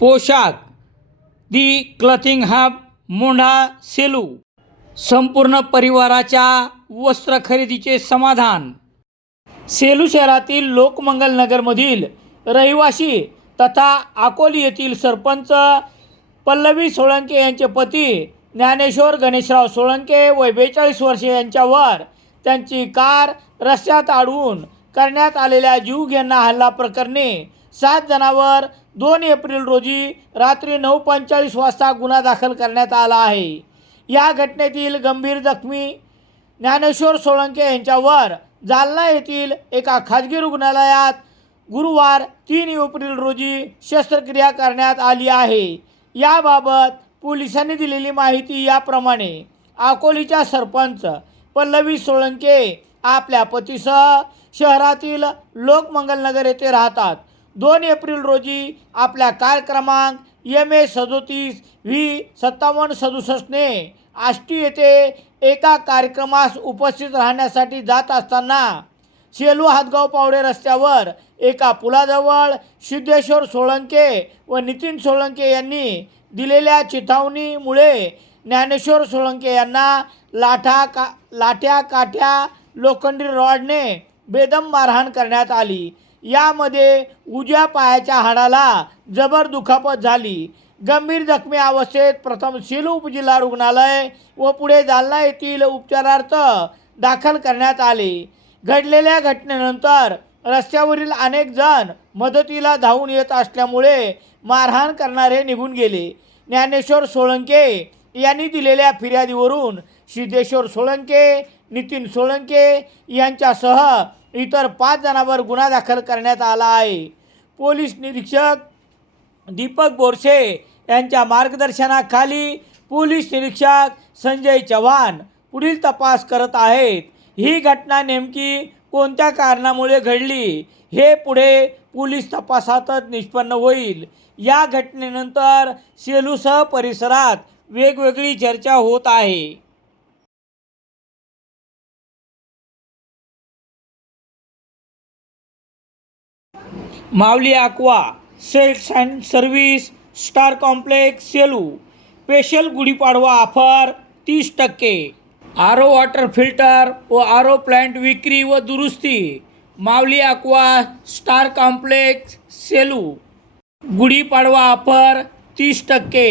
पोशाख. The clothing hub Mondha Selu. संपूर्ण परिवाराच्या वस्त्र खरेदीचे समाधान. सेलू शहरातील लोकमंगल नगरमधील रहिवासी तथा अकोली येथील सरपंच पल्लवी सोळंके यांचे पती ज्ञानेश्वर गणेशराव सोळंके वय बेचाळीस वर्षे यांच्यावर त्यांची कार रस्त्यात अडवून करण्यात आलेल्या जीवघेणा हल्ला प्रकरणी सात जणांवर दोन एप्रिल रोजी रात्री नऊ पंचेचाळीस वाजता गुन्हा दाखल करण्यात आला आहे. या घटनेतील गंभीर जखमी ज्ञानेश्वर सोळंके यांच्यावर जालना येथील एका खाजगी रुग्णालयात गुरुवार तीन एप्रिल रोजी शस्त्रक्रिया करण्यात आली आहे. याबाबत पोलिसांनी दिलेली माहिती याप्रमाणे अकोलीच्या सरपंच पल्लवी सोळंके आपल्या पतीसह शहरातील लोकमंगलनगर येथे राहतात. दोन एप्रिल रोजी आपल्या कार क्रमांक एम ए सदोतीस व्ही सत्तावन्न सदुसष्टने आष्टी येथे एका कार्यक्रमास उपस्थित राहण्यासाठी जात असताना सेलू हातगाव पावडे रस्त्यावर एका पुलाजवळ सिद्धेश्वर सोळंके व नितीन सोळंके यांनी दिलेल्या चिथावणीमुळे ज्ञानेश्वर सोळंके यांना लाठा का लाठ्या काठ्या लोखंडी रॉडने बेदम मारहाण करण्यात आली. यामध्ये उजव्या पायाच्या हाडाला जबर दुखापत झाली. गंभीर जखमी अवस्थेत प्रथम सिल उपजिल्हा रुग्णालय व पुढे जालना येथील उपचारार्थ दाखल करण्यात आले. घडलेल्या घटनेनंतर रस्त्यावरील अनेक जण मदतीला धावून येत असल्यामुळे मारहाण करणारे निघून गेले. ज्ञानेश्वर सोळंके यांनी दिलेल्या फिर्यादीवरून सिद्धेश्वर सोळंके नितीन सोळंके यांच्यासह इतर पाच जणांवर गुन्हा दाखल करण्यात आला आहे. पोलीस निरीक्षक दीपक बोरसे यांच्या मार्गदर्शनाखाली पोलीस निरीक्षक संजय चव्हाण पुढील तपास करत आहेत. ही घटना नेमकी कोणत्या कारणामुळे घडली? हे पुढे पोलीस तपासातच निष्पन्न होईल. या घटनेनंतर सेलूसह परिसरात वेगवेगळी चर्चा होत आहे. Mavli aqua sales and service star complex Selu. Special Gudi Padwa offer तीस टक्के. आरो वॉटर फिल्टर व आरो प्लांट विक्री व दुरुस्ती. Mavli aqua star complex Selu. Gudi Padwa offer तीस टक्के.